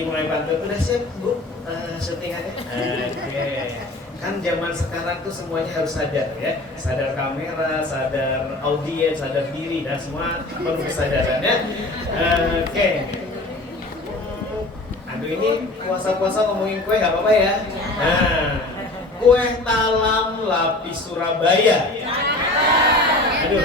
dimulai pantun. Udah siap Bu syutingannya? Oke. Kan zaman sekarang tuh semuanya harus sadar ya, sadar kamera, sadar audiens, sadar diri, dan semua perlu kesadaran ya. Oke. Aduh, ini puasa-puasa ngomongin kue nggak apa-apa ya? Nah, kue talam lapis Surabaya. Aduh.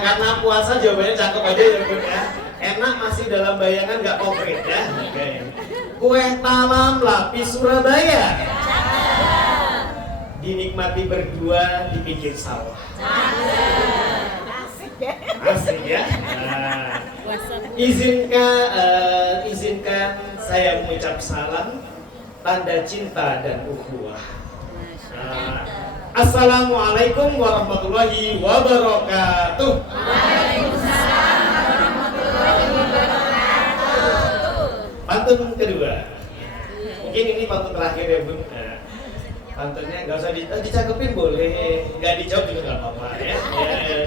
Karena puasa jawabannya cakep aja ya Bun ya. Enak, masih dalam bayangan, nggak konkret ya. Oke. Kue talam lapis Surabaya. Dinikmati berdua di pinggir sawah. Asik ya. Nah, izinkan saya mengucap salam tanda cinta dan ukhuwah. Assalamualaikum warahmatullahi wabarakatuh. Waalaikumsalam warahmatullahi wabarakatuh. Pantun kedua. Mungkin ini pantun terakhir ya Bun. Pantunnya nggak usah dicakepin, boleh nggak dijawab juga nggak apa-apa ya.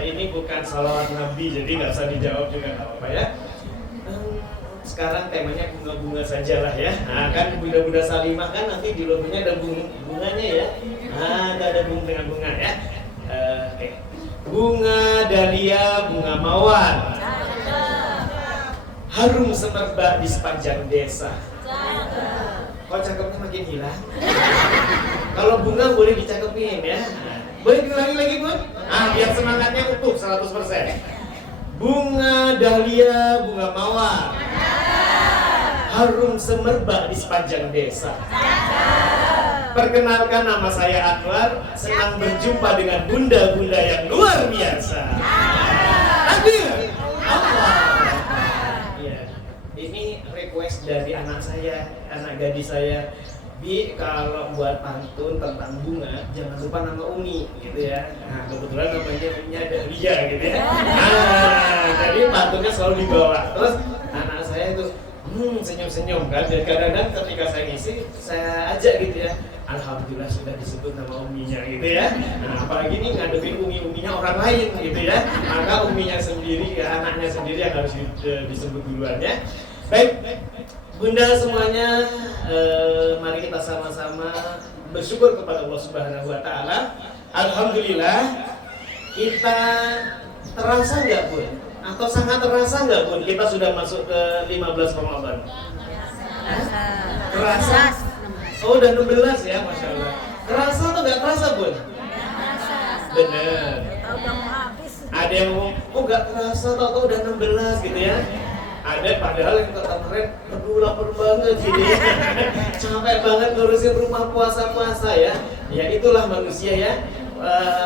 Ini bukan salawat Nabi, jadi nggak usah dijawab juga nggak apa-apa ya. Sekarang temanya bunga-bunga saja lah ya. Nah kan Bunda-Bunda Salimah kan nanti di logonya ada bunganya ya. Nah ada bunga dengan bunga ya. Oke. Bunga dahlia, bunga mawar, harum semerbak di sepanjang desa. Kok cakepnya makin hilang? Kalau bunga boleh dicakepin ya. Boleh diulangi lagi Bun? Biar semangatnya utuh 100%. Bunga dahlia, bunga mawar, harum semerbak di sepanjang desa. Perkenalkan, nama saya Anwar. Senang berjumpa dengan bunda-bunda yang luar biasa. Hadir Allah. Ya, ini request dari anak saya, anak gadis saya. Bi, kalau buat pantun tentang bunga, jangan lupa nama Umi, gitu ya. Nah, kebetulan namanya Dahlia, gitu ya. Jadi pantunnya selalu dibawa. Terus anak saya itu senyum-senyum kan. Dan kadang-kadang ketika saya ngisi, saya ajak gitu ya. Alhamdulillah sudah disebut nama Uminya, gitu ya. Nah, apalagi nih ngadepin Umi-Uminya orang lain, gitu ya. Maka Uminya sendiri, ya, anaknya sendiri yang harus disebut duluan ya. Baik. Bunda semuanya, mari kita sama-sama bersyukur kepada Allah Subhanahu wa Ta'ala. Alhamdulillah, kita terasa nggak Bun? Atau sangat terasa nggak Bun? Kita sudah masuk ke 15 Ramadan. Terasa? Oh, udah 16 ya, Masya Allah. Terasa atau nggak terasa Bun? Bener. Ada yang ngomong, oh nggak terasa, tau-tau udah 16 gitu ya. Ada padahal yang kata kemarin, aduh lapar banget gitu ya. Capek banget ngurusin rumah puasa-puasa ya. Ya itulah manusia ya.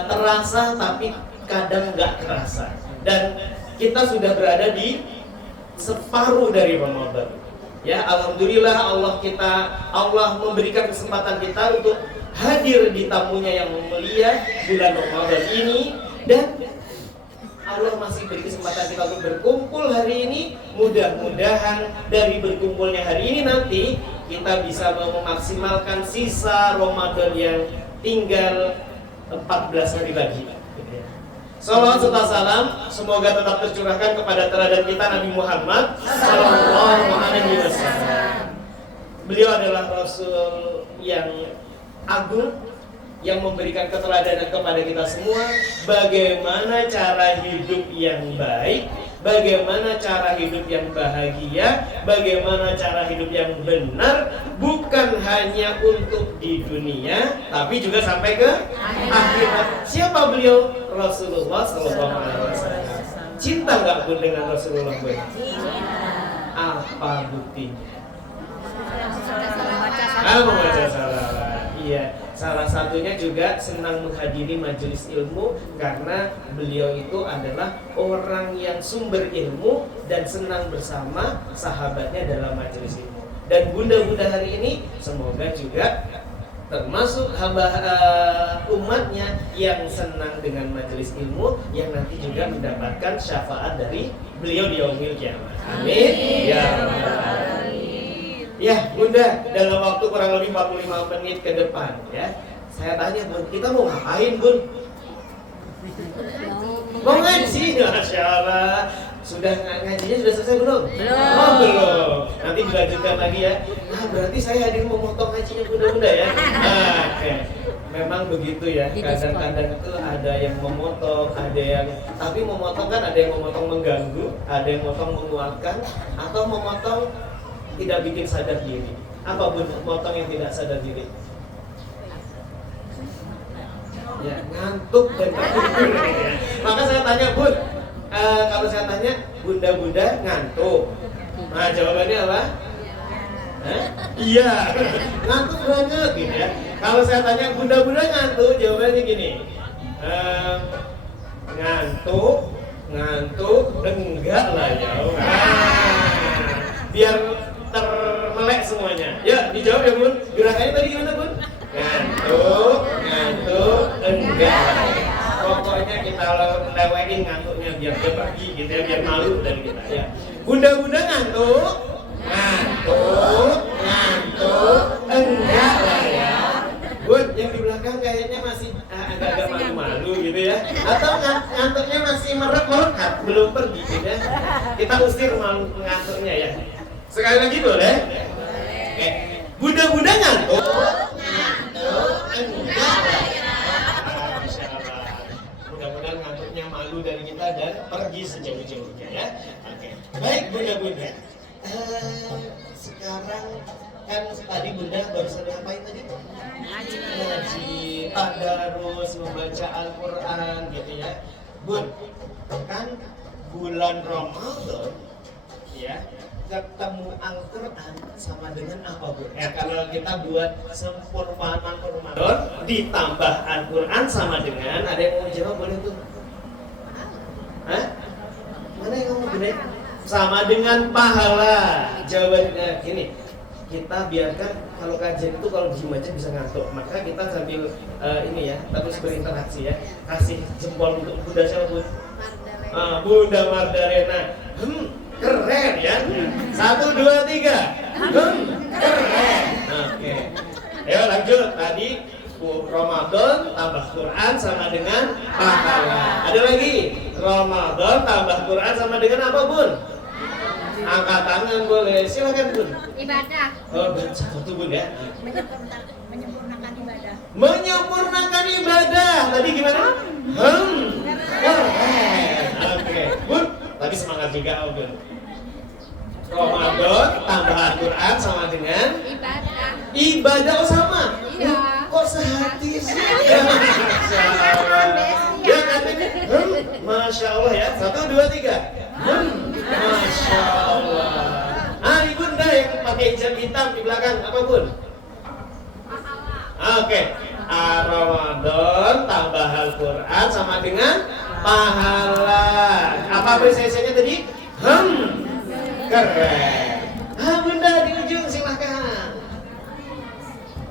Terasa tapi kadang nggak terasa. Dan kita sudah berada di separuh dari Ramadan. Ya, alhamdulillah Allah memberikan kesempatan kita untuk hadir di tamunya yang mulia bulan Ramadan ini, dan Allah masih beri kesempatan kita untuk berkumpul hari ini. Mudah-mudahan dari berkumpulnya hari ini nanti kita bisa memaksimalkan sisa Ramadan yang tinggal 14 hari lagi. Salawat serta salam semoga tetap tercurahkan kepada teladan kita Nabi Muhammad Sallallahu Alaihi Wasallam. Beliau adalah Rasul yang agung, yang memberikan keteladanan kepada kita semua bagaimana cara hidup yang baik, bagaimana cara hidup yang bahagia, bagaimana cara hidup yang benar, bukan hanya untuk di dunia tapi juga sampai ke akhirat. Siapa beliau? Rasulullah Sallallahu Alaihi Wasallam. Cinta nggak Bun dengan Rasulullah Bun? Apa buktinya? Membaca salawat. Iya. Salah satunya juga senang menghadiri majelis ilmu karena beliau itu adalah orang yang sumber ilmu dan senang bersama sahabatnya dalam majelis ilmu. Dan bunda-bunda hari ini semoga juga termasuk hamba umatnya yang senang dengan majelis ilmu, yang nanti juga mendapatkan syafaat dari beliau di yaumil kiamat. Amin. Ya Rabbal Alamin. Ya Bunda, dalam waktu kurang lebih 45 menit ke depan ya, saya tanya Bun, kita mau ngapain Bun? Mau ngaji, Masya Allah. Sudah ngajinya sudah selesai belum? Belum. Oh belum. Nanti dilanjutkan lagi ya. Nah berarti saya ada yang memotong ngajinya bunda-bunda ya. Nah, oke. Memang begitu ya. Kadang-kadang itu ada yang memotong, ada yang tapi memotong kan ada yang memotong mengganggu, ada yang memotong menguatkan, atau memotong tidak bikin sadar diri. Apa bun memotong yang tidak sadar diri? Ya ngantuk dan tertidur. Maka saya tanya bun. Kalau saya tanya, bunda-bunda ngantuk. Nah, jawabannya apa? Iya, ngantuk banget gitu ya. Kalau saya tanya, bunda-bunda ngantuk, jawabannya gini. Ngantuk, enggak lah ya. Biar termelek semuanya. Ya, dijawab ya bun. Gerakannya tadi gimana bun? Ngantuk, enggak. Pokoknya kita lewatin ngantuknya biar dia pergi gitu ya, biar malu dari kita ya. Bunda-bunda ngantuk, enggak lah ya. Bun, yang di belakang kayaknya masih agak-agak malu-malu gitu ya. Atau ngantuknya masih merek-merekat, belum pergi gitu ya. Kita usir malu ngantuknya ya. Sekali lagi boleh? Oke. Bunda-bunda ngantuk, enggak lah ya. Mudah-mudahan ngantuknya malu dari kita dan pergi sejauh-jauhnya ya. Oke. Baik bunda-bunda. Sekarang kan tadi bunda barusan ngapain tadi? Ngaji, tadarus, membaca Al-Quran gitu ya. Bun, kan bulan Ramadan ya, ketemu Al-Quran sama dengan apa bun? Ya kalau kita buat sempurna Ramadan ditambah Al-Quran sama dengan, ada yang mau jawab boleh tuh? Hah? Mana yang ngomong gede? Sama dengan pahala. Jawabannya gini, kita biarkan kalau kajian itu kalau diem aja bisa ngantuk. Maka kita sambil ini ya, terus berinteraksi ya. Kasih jempol untuk Bunda siapa bun? Bunda Mardarena. Keren ya. 1, 2, 3. Keren. Oke. Ayo lanjut. Tadi Ramadan tambah Quran sama dengan pahala. Ada lagi. Ramadan tambah Quran sama dengan apa bun? Angkat tangan boleh. Silakan bun. Ibadah. Oh, satu bun ya. Menyempurnakan ibadah. Menyempurnakan ibadah. Tadi gimana? Keren. Oke. Bun, tadi semangat juga oh, bun. Ramadan tambah Al-Quran sama dengan ibadah oh sama. Iya. Kok sehati sih? Masya Allah. Ya katanya, Masya Allah ya. 1, 2, 3. Masya Allah. Ibu bunda yang pakai hijab hitam di belakang apa bun? Oke. Ramadan tambah Al-Quran sama dengan pahala. Apa apresiasinya tadi? Keren. Bunda di ujung silahkan.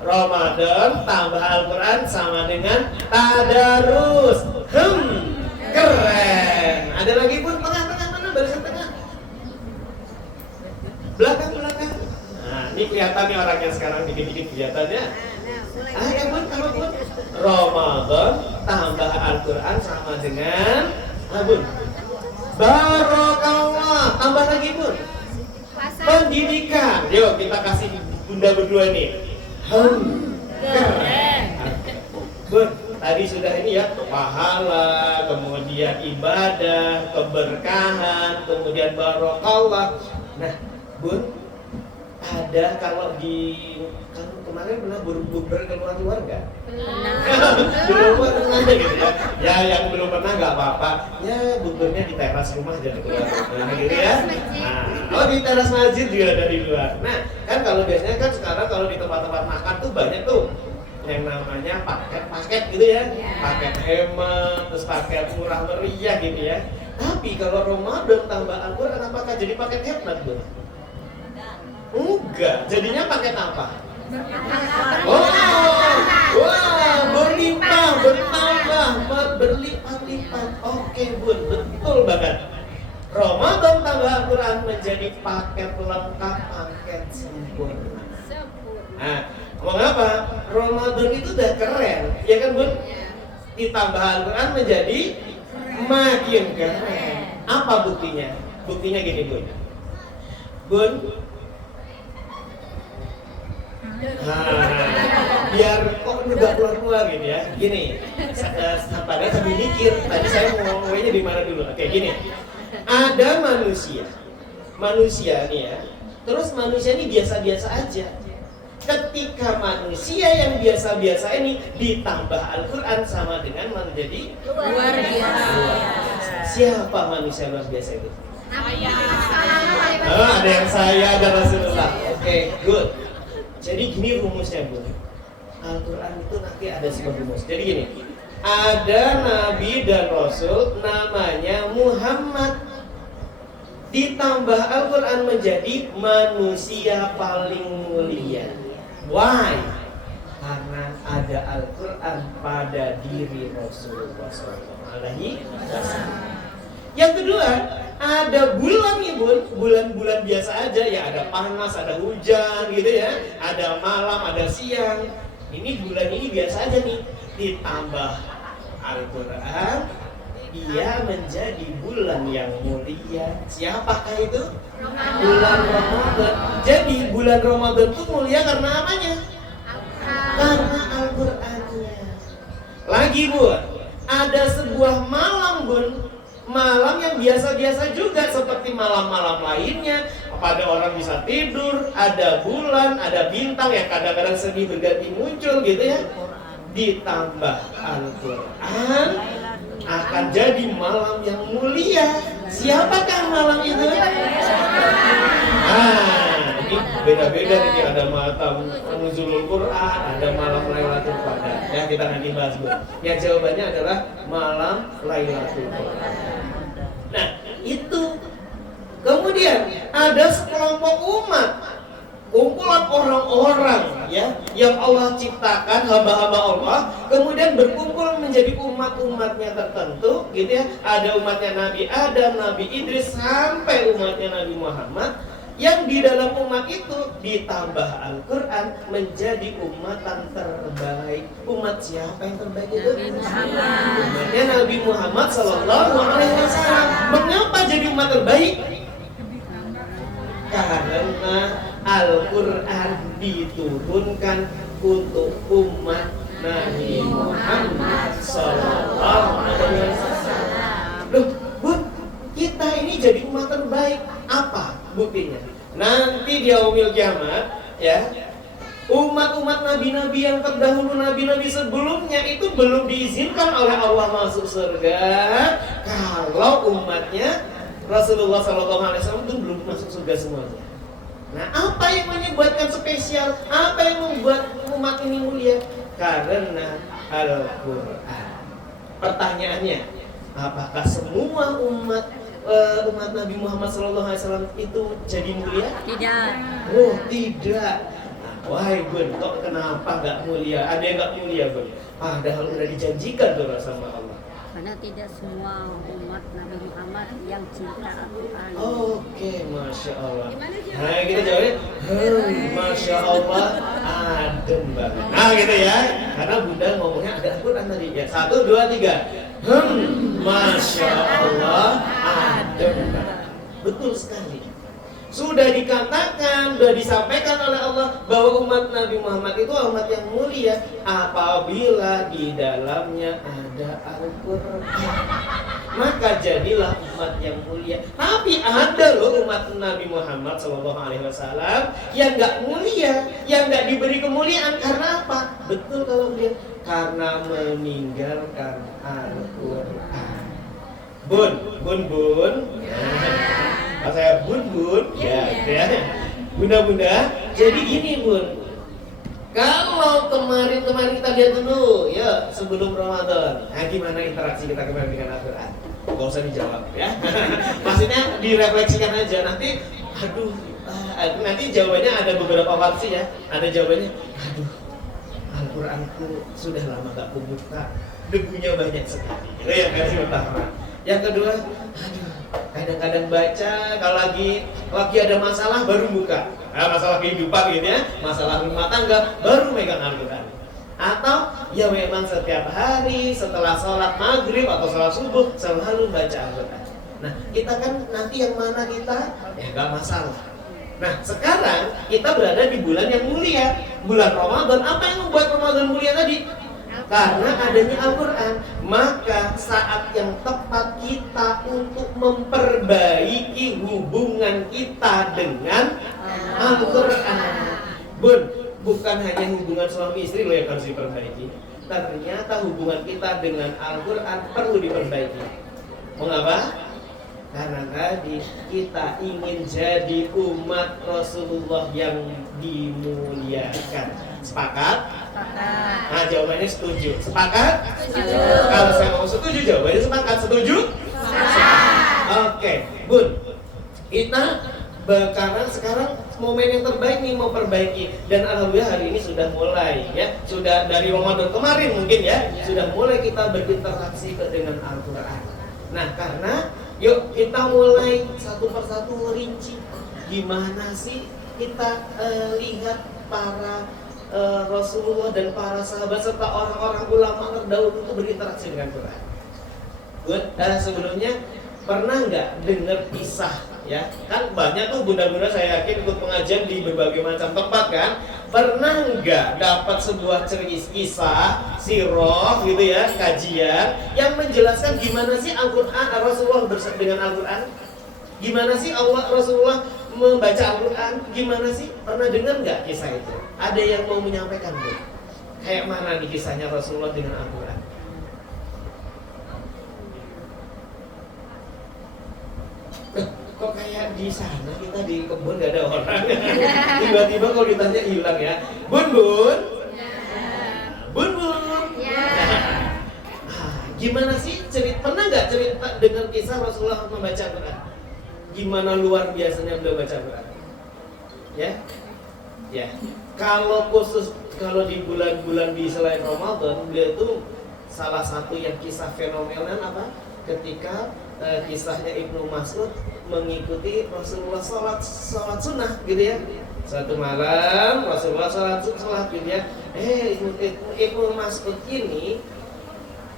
Ramadan tambah Al-Quran sama dengan tadarus. Keren. Ada lagi pun tengah-tengah mana barisan tengah. Belakang. Nah, ini kelihatan nih orangnya sekarang dikit-dikit kelihatannya. Ya bun, kalau bun. Ramadan tambah Al-Quran sama dengan bun. Barokallah. Tambah lagi bun. Pendidikan. Yuk kita kasih bunda berdua nih. Keren. Bun, tadi sudah ini ya, pahala, kemudian ibadah, keberkahan, kemudian barokallah. Nah, bun, ada kalau di kan kemarin pernah bukber keluar nggak? Belum pernah gitu ya. Ya yang belum pernah nggak apa-apa. Ya bukbernya di teras rumah jadi keluar. Nah gitu ya. Nah, di teras masjid juga dari luar. Nah kan kalau biasanya kan sekarang kalau di tempat-tempat makan tuh banyak tuh yang namanya paket gitu ya. Paket hemat, terus paket murah meriah gitu ya. Tapi kalau Ramadan tambah Al-Quran apakah jadi paket hemat bro? Enggak, jadinya paket apa? Wah, berlimpah, bertambah, berlipat-lipat. Oke bun, betul banget. Ramadan tambah Al-Quran menjadi paket lengkap, paket sempurna. Nah, ngomong apa? Ramadan itu udah keren, ya kan bun? Ditambah Al-Quran menjadi makin keren. Apa buktinya? Buktinya gini Bun. Bun. Biar kok nggak keluar gitu ya. Gini, padahal sambil mikir. Tadi saya mau ngomongnya di mana dulu? Oke, gini. Ada manusia nih ya. Terus manusia ini biasa-biasa aja. Ketika manusia yang biasa-biasa ini ditambah Al-Quran sama dengan menjadi Luar biasa. Siapa manusia luar biasa itu? Saya. Ada yang saya, ada Rasulullah. Oke, good. Jadi gini rumusnya Bun. Al-Quran itu nanti ada sebuah rumus. Jadi gini, ada Nabi dan Rasul namanya Muhammad. Ditambah Al-Quran menjadi manusia paling mulia. Why? Karena ada Al-Quran pada diri Rasulullah SAW. Yang kedua, ada bulan nih Bun, bulan-bulan biasa aja ya, ada panas, ada hujan gitu ya, ada malam, ada siang. Ini bulan ini biasa aja nih, ditambah Al-Quran, dia menjadi bulan yang mulia. Siapakah itu? Bulan Ramadan. Jadi bulan Ramadan itu mulia karena apanya? Karena Al-Qurannya. Lagi Bun, ada sebuah malam Bun, malam yang biasa-biasa juga seperti malam-malam lainnya. Pada orang bisa tidur, ada bulan, ada bintang yang kadang-kadang sedih berganti muncul gitu ya. Ditambah Al-Quran akan jadi malam yang mulia. Siapakah malam itu? Ini beda-beda nih, ada malam nuzulul Quran, ada malam Lailatul Qadar. Ya kita nanti bahas Bu. Yang jawabannya adalah malam Lailatul Qadar. Nah, itu. Kemudian ada sekelompok umat, kumpulan orang-orang ya yang Allah ciptakan, hamba-hamba Allah, kemudian berkumpul menjadi umat-umatnya tertentu gitu ya. Ada umatnya Nabi Adam, Nabi Idris, sampai umatnya Nabi Muhammad. Yang di dalam umat itu ditambah Al-Quran menjadi umatan terbaik. Umat siapa yang terbaik itu? Umatnya Nabi Muhammad SAW. Mengapa jadi umat terbaik? Karena Al-Quran diturunkan untuk umat Nabi Muhammad SAW. Loh, Bun, kita ini jadi umat terbaik. Apa buktinya? Nanti di yaumil kiamat ya, umat-umat nabi-nabi yang terdahulu, nabi-nabi sebelumnya itu belum diizinkan oleh Allah masuk surga kalau umatnya Rasulullah SAW itu belum masuk surga semuanya. Nah, apa yang menyebabkan spesial? Apa yang membuat umat ini mulia? Karena Al-Quran. Pertanyaannya, apakah semua umat Nabi Muhammad SAW itu jadi mulia? Tidak. Oh, tidak. Nah, wahai Bun, kok kenapa nggak mulia? Ada yang nggak mulia Bun? Padahal udah dijanjikan tuh sama Allah. Karena tidak semua umat Nabi Muhammad yang cinta Al-Quran. Oke, Masya Allah. Nah kita jawabnya, Masya Allah, adem banget. Nah gitu ya, karena Bunda ngomongnya ada Al-Quran tadi ya. 1, 2, 3. Masya Allah, adem banget. Betul sekali. Sudah dikatakan, sudah disampaikan oleh Allah bahwa umat Nabi Muhammad itu umat yang mulia apabila di dalamnya ada Al-Quran. Maka jadilah umat yang mulia. Tapi ada loh umat Nabi Muhammad SAW yang nggak mulia, yang nggak diberi kemuliaan. Karena apa? Betul kalau dia karena meninggalkan Al-Quran. Bun. Saya bun, ya. Bunda. Jadi gini Bun, kalau kemarin kita lihat dulu ya sebelum Ramadan, nah gimana interaksi kita kemarin dengan Al-Quran? Gak usah dijawab ya. Maksudnya direfleksikan aja. Nanti, nanti jawabannya ada beberapa versi ya. Ada jawabannya, Al-Quranku sudah lama gak kubuka, debunya banyak sekali. Itu yang versi pertama. Yang kedua, kadang-kadang baca kalau lagi ada masalah baru buka. Nah, masalah kehidupan gitu ya, masalah rumah tangga baru megang Al-Quran. Atau ya memang setiap hari setelah sholat maghrib atau sholat subuh selalu baca Al-Quran. Nah, kita kan nanti yang mana kita? Ya nggak masalah. Nah, sekarang kita berada di bulan yang mulia, bulan Ramadan. Apa yang membuat Ramadan mulia tadi? Karena adanya Al-Quran. Maka saat yang tepat kita untuk memperbaiki hubungan kita dengan Al-Quran. Bun, bukan hanya hubungan suami istri loh yang harus diperbaiki. Ternyata hubungan kita dengan Al-Quran perlu diperbaiki. Mengapa? Karena tadi kita ingin jadi umat Rasulullah yang dimuliakan. Sepakat? Nah, jawabannya setuju. Sepakat? Setuju. Kalau saya mau setuju, jawabannya sepakat. Setuju? Oke, Bun. Kita karena sekarang momen yang terbaik nih mau perbaiki, dan alhamdulillah hari ini sudah mulai ya, sudah dari Ramadan kemarin mungkin ya, sudah mulai kita berinteraksi dengan Al-Quran. Nah, karena yuk kita mulai satu persatu rinci gimana sih kita lihat para Rasulullah dan para sahabat serta orang-orang ulama terdahulu itu berinteraksi dengan Quran. Sebelumnya pernah nggak dengar kisah ya? Kan banyak tuh bunda-bunda saya yakin ikut pengajian di berbagai macam tempat kan. Pernah nggak dapat sebuah kisah sirah gitu ya, kajian yang menjelaskan gimana sih Al-Quran Rasulullah bersama dengan Al-Quran? Gimana sih Rasulullah membaca Al-Quran? Gimana sih? Pernah dengar nggak kisah itu? Ada yang mau menyampaikan Bu? Kayak mana nih kisahnya Rasulullah dengan Al-Quran? Kok kayak di sana kita di kebun gak ada orang. Tiba-tiba kalau ditanya hilang ya. Bun. Gimana sih pernah nggak cerita dengan kisah Rasulullah membaca Quran? Gimana luar biasanya beliau baca Quran? Ya. Kalau di bulan-bulan di selain Ramadan, beliau itu salah satu yang kisah fenomenal apa? Ketika kisahnya Ibnu Mas'ud mengikuti Rasulullah sholat sunnah gitu ya. Suatu malam Rasulullah sholat gitu ya. Ibnu Mas'ud ini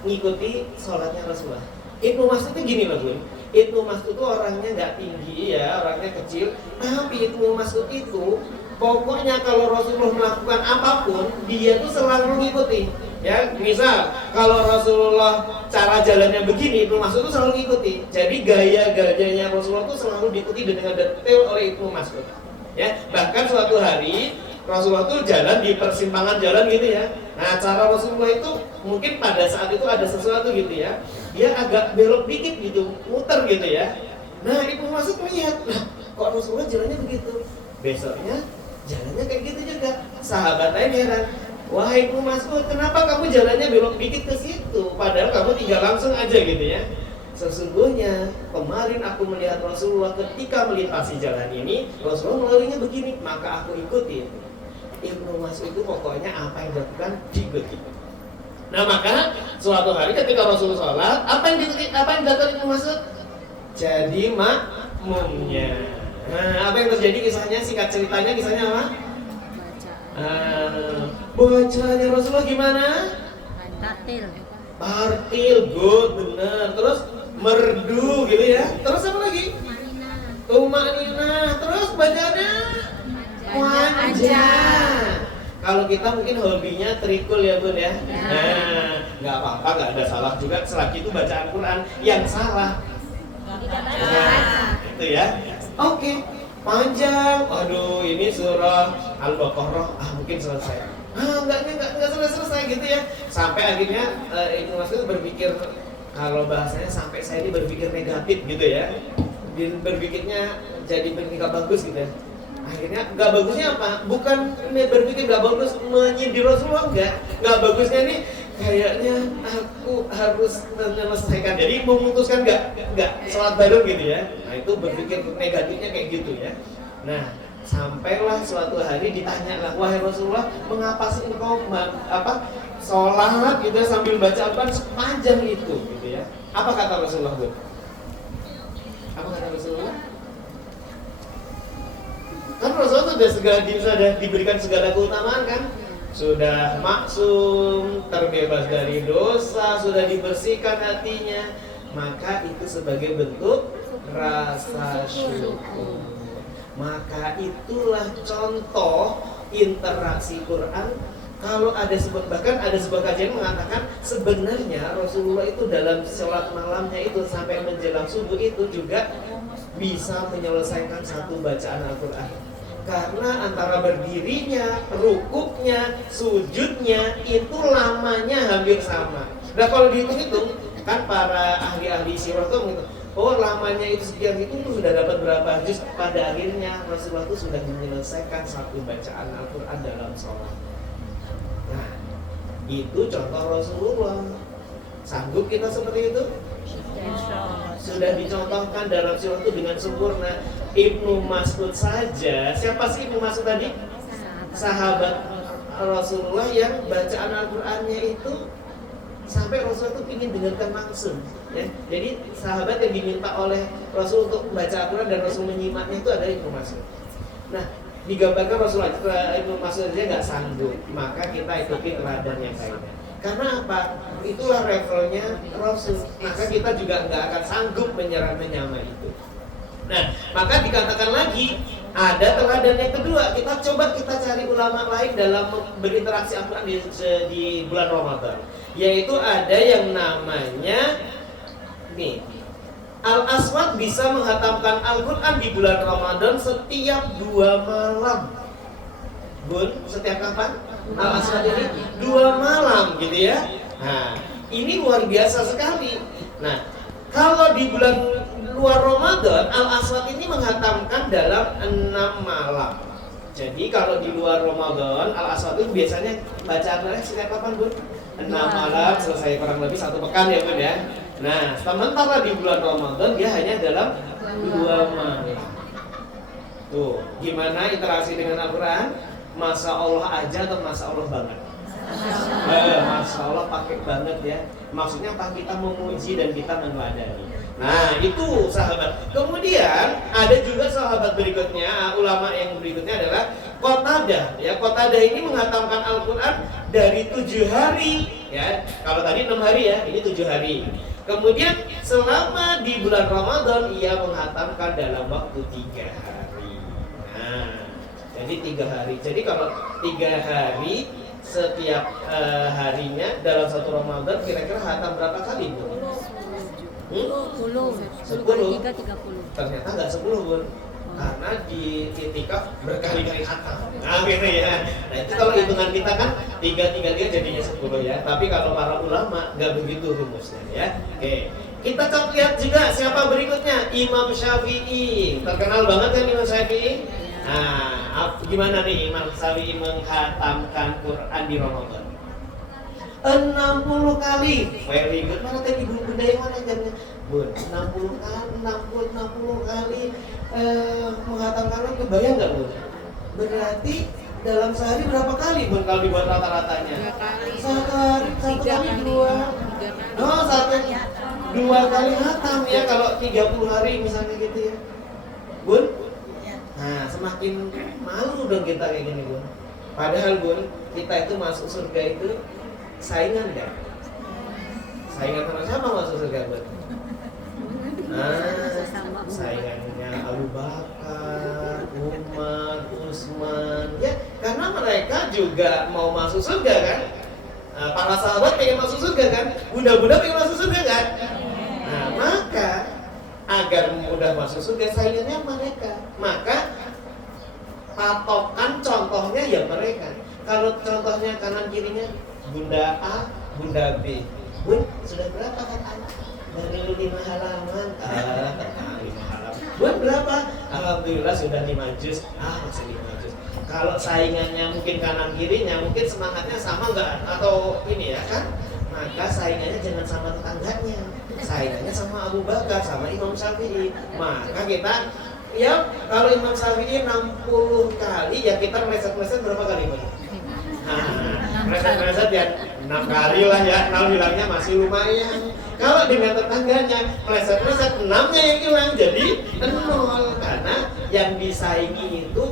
ngikuti sholatnya Rasulullah. Ibnu Mas'ud itu gini loh Bun. Ibnu Mas'ud itu orangnya nggak tinggi ya, orangnya kecil. Tapi Ibnu Mas'ud itu pokoknya kalau Rasulullah melakukan apapun, dia tuh selalu ngikuti. Ya, misal kalau Rasulullah cara jalannya begini, Ibnu Mas'ud itu selalu ngikuti. Jadi gaya-gayanya Rasulullah itu selalu diikuti dengan detail oleh Ibnu Mas'ud. Ya, bahkan suatu hari Rasulullah itu jalan di persimpangan jalan gitu ya. Nah, cara Rasulullah itu mungkin pada saat itu ada sesuatu gitu ya. Dia agak belok dikit gitu, muter gitu ya. Nah, Ibnu Mas'ud melihat, kok Rasulullah jalannya begitu? Besoknya jalannya kayak gitu juga. Sahabat lain heran. Wahai Ibnu Mas'ud, kenapa kamu jalannya belok dikit ke situ? Padahal kamu tinggal langsung aja gitu ya. Sesungguhnya kemarin aku melihat Rasulullah ketika melintasi jalan ini, Rasulullah melaluinya begini, maka aku ikuti. Ibnu Mas'ud itu pokoknya apa yang dilakukan diikuti. Nah, maka suatu hari ketika Rasulullah sholat, apa yang dilakukan Ibnu Mas'ud? Jadi makmumnya. Nah, apa yang terjadi kisahnya? Singkat ceritanya kisahnya apa? Bacanya Rasulullah gimana? Tartil, good, bener. Terus merdu gitu ya. Terus apa lagi? Tumanina. Terus bacaannya manja. Kalau kita mungkin hobinya trikul ya Bun ya. Nah, nggak apa-apa, nggak ada salah juga selagi itu bacaan Quran. Yang salah itu ya. Oke. Panjang, aduh ini surah Al-Baqarah, mungkin selesai. Enggak selesai gitu ya. Sampai akhirnya Ibnu Mas'ud berpikir, kalau bahasanya sampai saya ini berpikir negatif gitu ya. Berpikirnya jadi nggak bagus gitu ya. Akhirnya nggak bagusnya apa? Bukan berpikir nggak bagus menyindir Rasulullah, nggak bagusnya nih kayaknya aku harus menyelesaikan, jadi memutuskan nggak sholat bareng gitu ya. Nah itu berpikir negatifnya kayak gitu ya. Nah sampailah suatu hari ditanya lah, wahai Rasulullah, mengapa sih engkau sholat gitu ya, sambil baca Al-Quran sepanjang itu gitu ya? Apa kata Rasulullah tuh? Apa kata Rasulullah? Kan Rasulullah sudah diberikan segala keutamaan kan? Sudah maksum, terbebas dari dosa, sudah dibersihkan hatinya. maka itu sebagai bentuk rasa syukur. Maka itulah contoh interaksi Quran. Kalau ada bahkan ada sebuah kajian mengatakan sebenarnya Rasulullah itu dalam sholat malamnya itu sampai menjelang subuh itu juga bisa menyelesaikan satu bacaan Al-Quran. Karena antara berdirinya, rukuknya, sujudnya itu lamanya hampir sama. Nah kalau dihitung-hitung kan para ahli-ahli sirah itu menghitung, oh lamanya itu sekian itu tuh sudah dapat berapa juz. Pada akhirnya Rasulullah itu sudah menyelesaikan satu bacaan Al-Quran dalam sholat. Nah itu contoh Rasulullah. Sanggup kita seperti itu? Sudah dicontohkan dalam sirah itu dengan sempurna. Ibnu Mas'ud saja, siapa sih Ibnu Mas'ud tadi? Sahabat Rasulullah yang bacaan Al-Qurannya itu sampai Rasulullah itu ingin dengarkan langsung ya. Jadi sahabat yang diminta oleh Rasul untuk membaca Al-Quran dan Rasul menyimaknya itu adalah Ibnu Mas'ud. Nah digambarkan Rasulullah Ibnu Mas'ud aja nggak sanggup, maka kita ikuti teladan yang lainnya. Karena apa? Itulah levelnya Rasul. Maka kita juga nggak akan sanggup menyamai itu. Nah, maka dikatakan lagi ada teladan yang kedua. Kita cari ulama lain dalam berinteraksi Al-Quran di bulan Ramadan. Yaitu ada yang namanya nih, Al-Aswad bisa menghatamkan Al-Quran di bulan Ramadan setiap 2 malam. Bun, setiap kapan? Al-Aswad ini 2 malam gitu ya. Nah, ini luar biasa sekali. Nah, kalau di bulan luar Ramadan, Al-Aswad ini menghatamkan dalam 6 malam. Jadi kalau di luar Ramadan, Al-Aswad itu biasanya bacaannya setiap kapan Bun? 6 malam, selesai kurang lebih 1 pekan ya Bun ya. Nah, sementara di bulan Ramadan dia hanya dalam 2 malam. Tuh, gimana interaksi dengan Al-Quran? Masya Allah aja atau Masya Allah banget? Masya Allah pakai banget ya. Maksudnya apa? Kita memuji dan kita meneladani. Nah itu sahabat. Kemudian ada juga sahabat berikutnya, ulama yang berikutnya adalah Qatadah. Ya, Qatadah ini menghatamkan Al-Quran dari 7 hari. Ya, kalau tadi 6 hari ya, ini 7 hari. Kemudian selama di bulan Ramadan ia menghatamkan dalam waktu 3 hari. Nah, jadi 3 hari. Jadi kalau 3 hari setiap harinya dalam satu Ramadan kira-kira hatam berapa kali Bu? 10. 10. 30. Ternyata nggak 10 Bun. Karena di itikaf berkali-kali hatam. Nah gitu ya. Nah itu kalau hitungan kita kan 3 jadinya 10 ya. Tapi kalau para ulama nggak begitu rumusnya ya. Oke. Kita coba lihat juga siapa berikutnya. Imam Syafi'i. Terkenal banget kan Imam Syafi'i? Nah, gimana nih Imam Syafi'i menghatamkan Quran di Ramadan? 60 kali. Very good. Mana tadi bunda yang mana jamnya? Bun, 60 kali menghatamkan Quran, kebayang nggak Bun? Berarti dalam sehari berapa kali Bun kalau dibuat rata-ratanya? 2 kali. Sehari, 1 kali 2. Oh, 2 kali hatam ya kalau 30 hari misalnya gitu ya. Bun? Nah, semakin malu dong kita kayak gini Bun. Padahal Bun, kita itu masuk surga itu saingan kan? Saingan sama siapa masuk surga Bun? Nah, saingannya Abu Bakar, Umar, Utsman, ya karena mereka juga mau masuk surga kan? Nah, para sahabat pengen masuk surga kan? Bunda-bunda pengen masuk surga kan? Nah, maka agar mudah masuk surga saingannya mereka. Maka patokan contohnya ya mereka. Kalau contohnya kanan kirinya Bunda A, Bunda B. Bun, sudah berapa kan anak? Baru 5 halaman. 5 halaman. Bun, berapa? Alhamdulillah sudah 5 juz. Masih 5 juz. Kalau saingannya mungkin kanan kirinya, mungkin semangatnya sama enggak? Atau ini ya kan? Maka saingannya jangan sama tetangganya. Saingannya sama Abu Bakar, sama Imam Syafi'i. Maka kita, ya kalau Imam Syafi'i 60 kali, ya kita meleset-meleset berapa kali Bun? Meleset-meleset ya 6 kali lah ya, 6 hilangnya masih lumayan. Kalau dengan tetangganya, meleset-meleset 6-nya yang hilang, jadi 0. Karena yang disaingi itu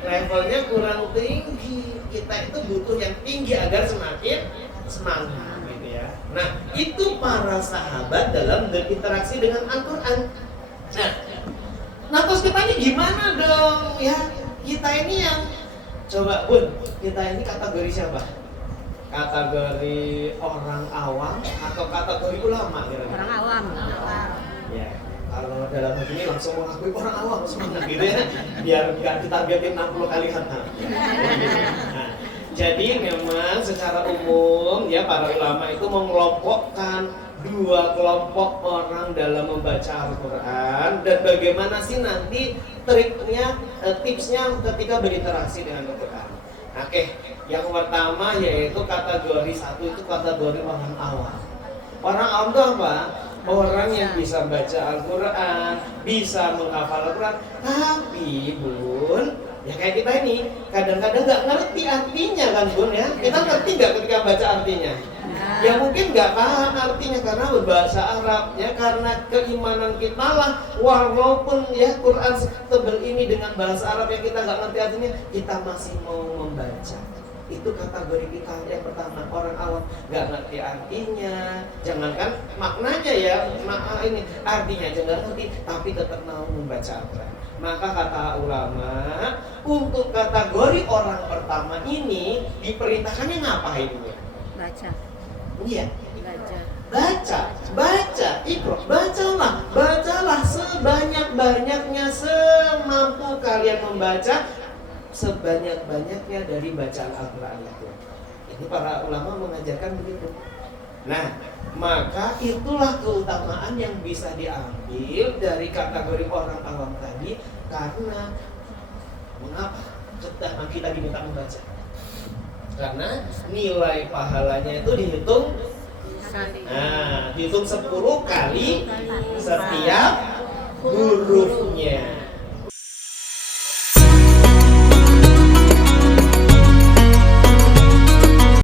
levelnya kurang tinggi. Kita itu butuh yang tinggi agar semakin semangat gitu ya. Nah, itu para sahabat dalam berinteraksi dengan Al-Quran. Nah terus kita ini gimana dong ya? Kita ini yang coba Bun, kita ini kategori siapa? Kategori orang awam atau kategori ulama kira-kira? Orang awam. Ya, kalau dalam hal ini langsung mengakui orang awam semangat gitu ya, biar nggak ditargetin 60 kali khatam. Nah, jadi memang secara umum ya para ulama itu mengelompokkan dua kelompok orang dalam membaca Al-Quran dan bagaimana sih nanti triknya, tipsnya ketika berinteraksi dengan Al-Quran. Oke, yang pertama yaitu kategori satu itu kategori orang awam. Orang awam itu apa? Orang yang bisa baca Al-Quran, bisa menghafal Al-Quran, tapi Bun, ya kayak kita ini kadang-kadang nggak ngerti artinya kan Bun ya. Kita ngerti nggak ketika baca artinya? Ya mungkin nggak paham artinya karena berbahasa Arab ya, karena keimanan kita lah walaupun ya Quran setebal ini dengan bahasa Arab yang kita nggak ngerti artinya, kita masih mau membaca. Itu kategori kita yang pertama, orang awam nggak ngerti artinya, jangankan maknanya ya, ini artinya aja nggak ngerti, tapi tetap mau membaca Al-Quran. Maka kata ulama, untuk kategori orang pertama ini diperintahkannya ngapain? Baca. Iya. Baca. Iqra, bacalah sebanyak-banyaknya, semampu kalian membaca, sebanyak-banyaknya dari bacaan Al-Quran itu. Ini para ulama mengajarkan begitu. Nah, maka itulah keutamaan yang bisa diambil dari kategori orang awam tadi. Karena mengapa kita diminta membaca? Karena nilai pahalanya itu dihitung, dihitung 10 kali setiap hurufnya.